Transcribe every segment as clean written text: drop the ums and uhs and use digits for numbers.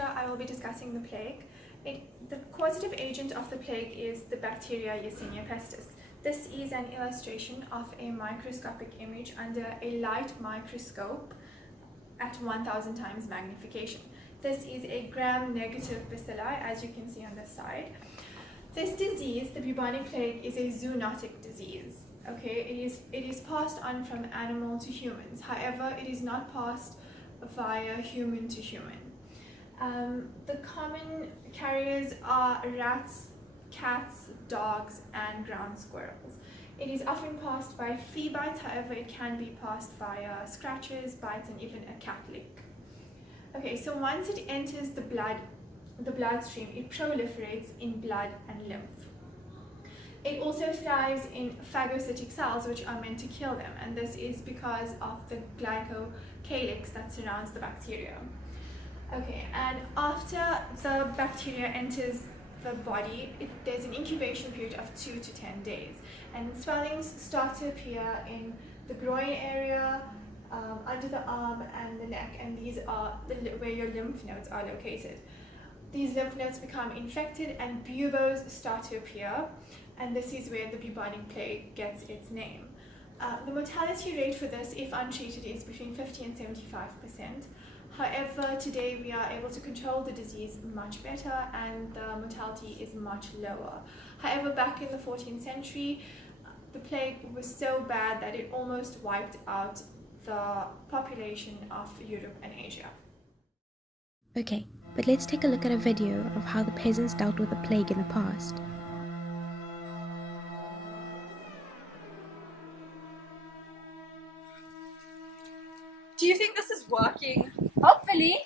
lecture, I will be discussing the plague. The causative agent of the plague is the bacteria Yersinia pestis. This is an illustration of a microscopic image under a light microscope at 1000 times magnification. This is a gram-negative bacilli, as you can see on this side. This disease, the bubonic plague, is a zoonotic disease. Okay, it is passed on from animal to humans. However, it is not passed via human to human. The common carriers are rats, cats, dogs, and ground squirrels. It is often passed by flea bites, however it can be passed via scratches, bites, and even a cat lick. Okay, so once it enters the bloodstream, it proliferates in blood and lymph. It also thrives in phagocytic cells, which are meant to kill them, and this is because of the glycocalyx that surrounds the bacteria. Okay, and after the bacteria enters the body, there's an incubation period of 2 to 10 days, and swellings start to appear in the groin area, under the arm and the neck, and these are where your lymph nodes are located. These lymph nodes become infected and buboes start to appear, and this is where the bubonic plague gets its name. The mortality rate for this, if untreated, is between 50 and 75%. However, today we are able to control the disease much better and the mortality is much lower. However, back in the 14th century, the plague was so bad that it almost wiped out the population of Europe and Asia. Okay, but let's take a look at a video of how the peasants dealt with the plague in the past. Do you think this is working? Hopefully,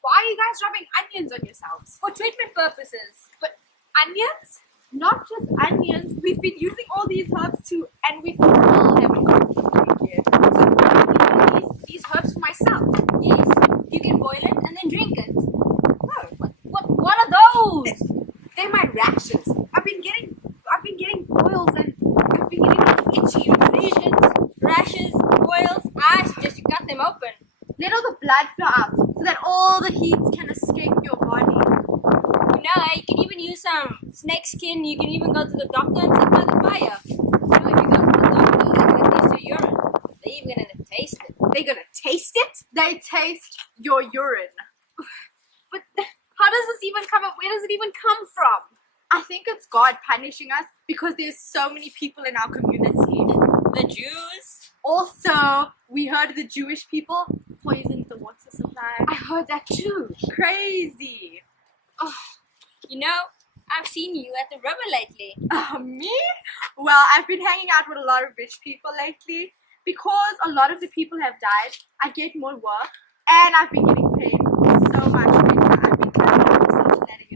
Why are you guys rubbing onions on yourselves? for treatment purposes. But onions? Not just onions. We've been using all these herbs too, and we still haven't gotten to the plague yet. So I'm going to use these herbs for myself. Yes, you can boil it and then drink it. No, What are those? they're my rashes. I've been getting boils and I've been getting like itchy lesions. Rashes, boils. I suggest you cut them open. Let all the blood flow out so that all the heat can escape your body. You know, you can even use some snake skin. You can even go to the doctor and sit by the fire. You know, if you go to the doctor, they're going to taste your urine. They're even going to taste it. They're gonna taste it? They taste your urine. But how does this even come up? Where does it even come from? I think it's God punishing us because there's so many people in our community. The Jews. Also, we heard the Jewish people poisoned the water supply. I heard that too. Crazy. Oh, you know, I've seen you at the river lately. Me? Well, I've been hanging out with a lot of rich people lately. Because a lot of the people have died, I get more work and I've been getting paid so much better. I've been climbing up the social ladder.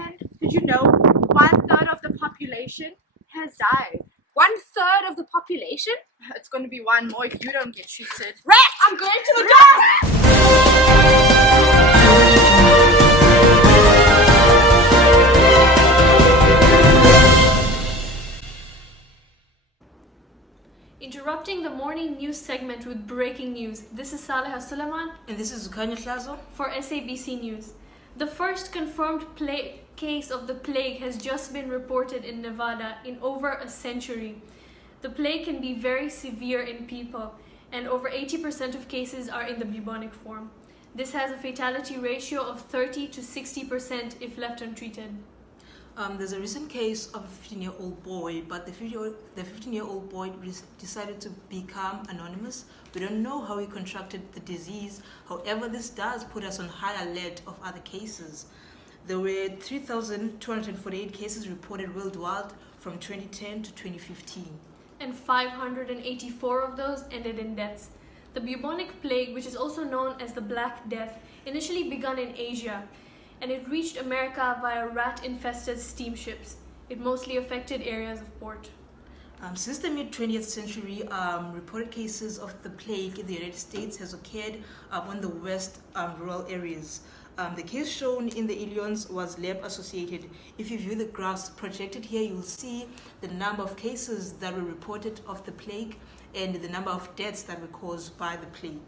And did you know 1/3 of the population has died? 1/3 of the population? It's going to be one more if you don't get treated. Rat! I'm going to the doctor! Interrupting the morning news segment with breaking news. This is Saleh Suleiman And this is Zukanya Hlazo. for SABC News. The first confirmed case of the plague has just been reported in Nevada in over a century. The plague can be very severe in people, and over 80% of cases are in the bubonic form. This has a fatality ratio of 30 to 60% if left untreated. There's a recent case of a 15-year-old boy, but the 15-year-old boy decided to become anonymous. We don't know how he contracted the disease. However, this does put us on high alert of other cases. There were 3,248 cases reported worldwide from 2010 to 2015. And 584 of those ended in deaths. The bubonic plague, which is also known as the Black Death, initially began in Asia, and it reached America via rat-infested steamships. It mostly affected areas of port. Since the mid-20th century, reported cases of the plague in the United States has occurred on the west rural areas. The case shown in the Illions was lab-associated. If you view the graphs projected here, you'll see the number of cases that were reported of the plague and the number of deaths that were caused by the plague.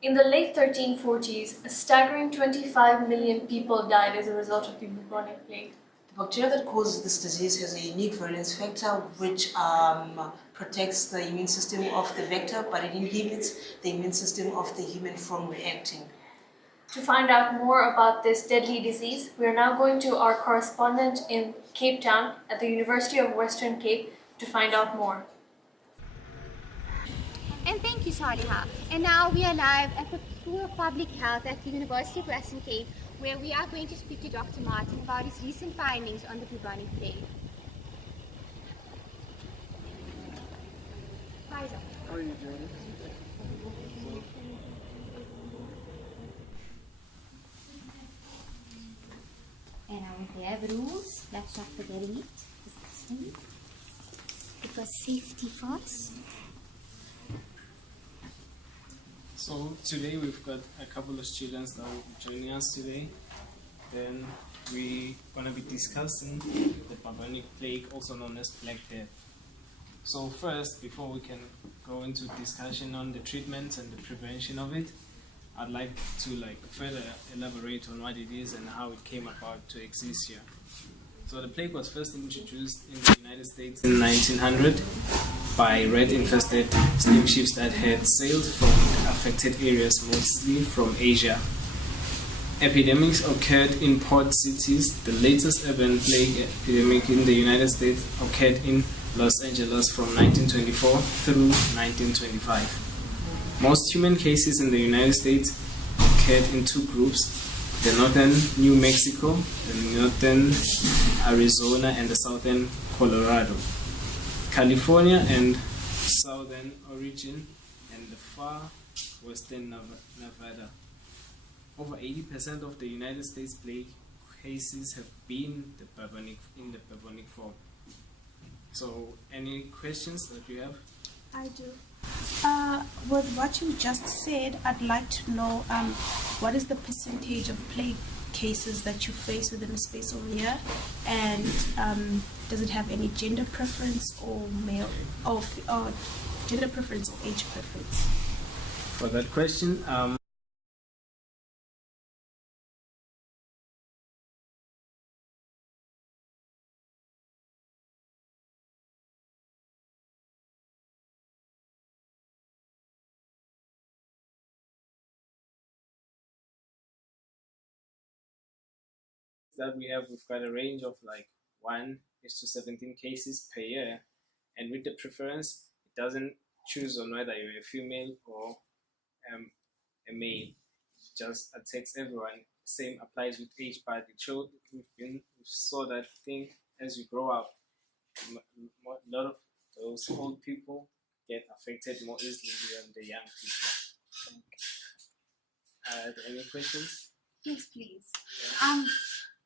In the late 1340s, a staggering 25 million people died as a result of the bubonic plague. The bacteria that causes this disease has a unique virulence factor which protects the immune system of the vector, but it inhibits the immune system of the human from reacting. To find out more about this deadly disease, we are now going to our correspondent in Cape Town at the University of Western Cape to find out more. And thank you, Saliha. And now we are live at the School of Public Health at the University of Western Cape, where we are going to speak to Dr. Martin about his recent findings on the bubonic plague. Hi, Doctor. How are you doing? And now we have rules. Let's not forget it. Because safety first. So today we've got a couple of students that will be joining us today. Then we're going to be discussing the bubonic plague, also known as Black Death. So first, before we can go into discussion on the treatment and the prevention of it, I'd like to further elaborate on what it is and how it came about to exist here. So the plague was first introduced in the United States in 1900 by rat-infested steamships that had sailed from affected areas, mostly from Asia. Epidemics occurred in port cities. The latest urban plague epidemic in the United States occurred in Los Angeles from 1924 through 1925. Most human cases in the United States occurred in two groups: the northern New Mexico, the northern Arizona, and the southern Colorado. California and southern Oregon, and the far western Nevada. Over 80% of the United States plague cases have been in the bubonic form. So, any questions that you have? I do. With what you just said, I'd like to know what is the percentage of plague cases that you face within a space of a year, and does it have any gender preference or male or gender preference or age preference? For that question, that we've got a range of 1:17 cases per year, and with the preference, it doesn't choose on whether you're a female or a male. It just attacks everyone. Same applies with age, but we saw that thing as you grow up. A lot of those old people get affected more easily than the young people. Any questions? Yes, please.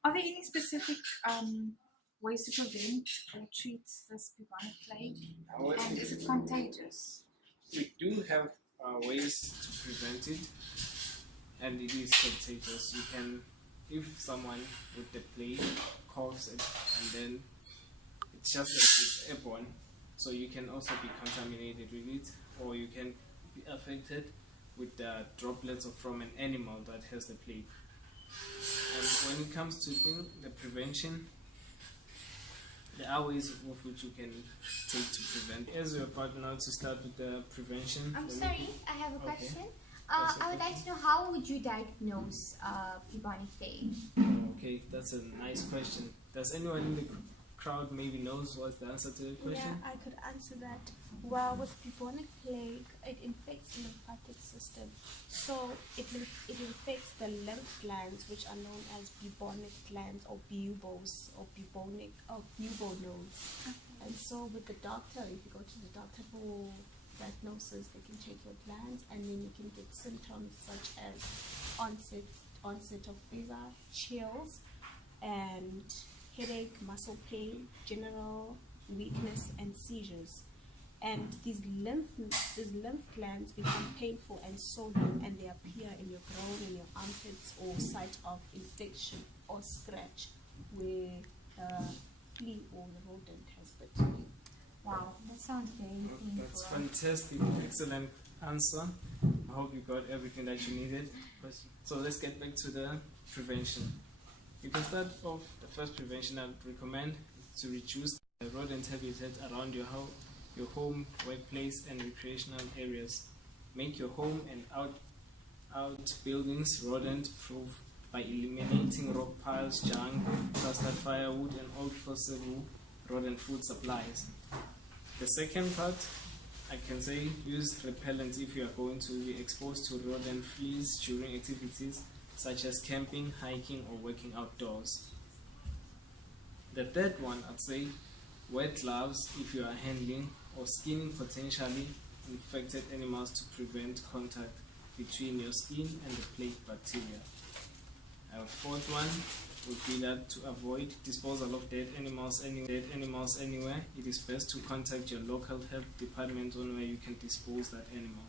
Are there any specific ways to prevent or treat this bubonic plague? And is it contagious? We do have ways to prevent it, and it is contagious. You can, if someone with the plague coughs and then it's just like it's airborne, so you can also be contaminated with it, or you can be affected with the droplets from an animal that has the plague. And when it comes to the prevention, there are ways of which you can take to prevent. As we're about now to start with the prevention. I'm sorry, I have a question. I would like to know, how would you diagnose bubonic plague? Okay, that's a nice question. Does anyone in the crowd maybe knows what's the answer to the question? Yeah, I could answer that. Well, with bubonic plague, it infects the lymphatic system. So it infects the lymph glands, which are known as bubonic glands or buboes or bubonic or bubo nodes. And so with the doctor, if you go to the doctor for diagnosis, they can check your glands, and then you can get symptoms such as onset of fever, chills, and headache, muscle pain, general weakness, and seizures. And these lymph glands become painful and swollen, and they appear in your groin, in your armpits, or site of infection or scratch where the flea or the rodent has bitten you. Wow, that sounds very painful. That's fantastic. Excellent answer. I hope you got everything that you needed. So let's get back to the prevention. You can start off, the first prevention I would recommend is to reduce the rodent habitat around your home, workplace and recreational areas. Make your home and outbuildings rodent-proof by eliminating rock piles, junk, clustered firewood and all possible rodent food supplies. The second part, I can say use repellent if you are going to be exposed to rodent fleas during activities such as camping, hiking or working outdoors. The third one, I'd say wear gloves if you are handling or skinning potentially infected animals to prevent contact between your skin and the plague bacteria. Our fourth one would be that to avoid disposal of dead animals anywhere, it is best to contact your local health department on where you can dispose that animal.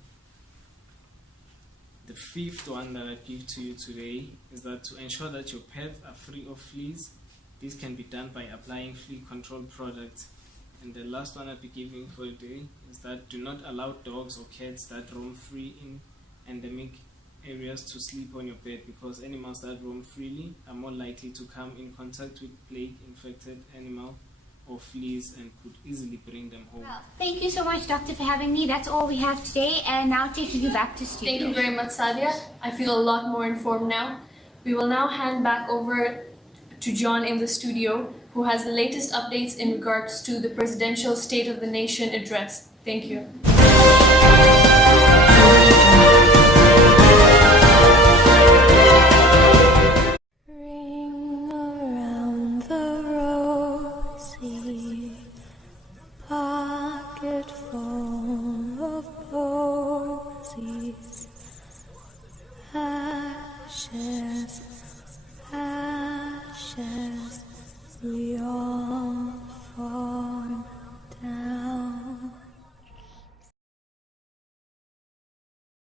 The fifth one that I give to you today is that to ensure that your pets are free of fleas, this can be done by applying flea control products. And the last one I'll be giving for today is that do not allow dogs or cats that roam free in endemic areas to sleep on your bed, because animals that roam freely are more likely to come in contact with plague-infected animal or fleas and could easily bring them home. Well, thank you so much, Doctor, for having me. That's all we have today, and now taking you back to studio. Thank you very much, Sadia. I feel a lot more informed now. We will now hand back over to John in the studio, who has the latest updates in regards to the presidential State of the Nation address. Thank you.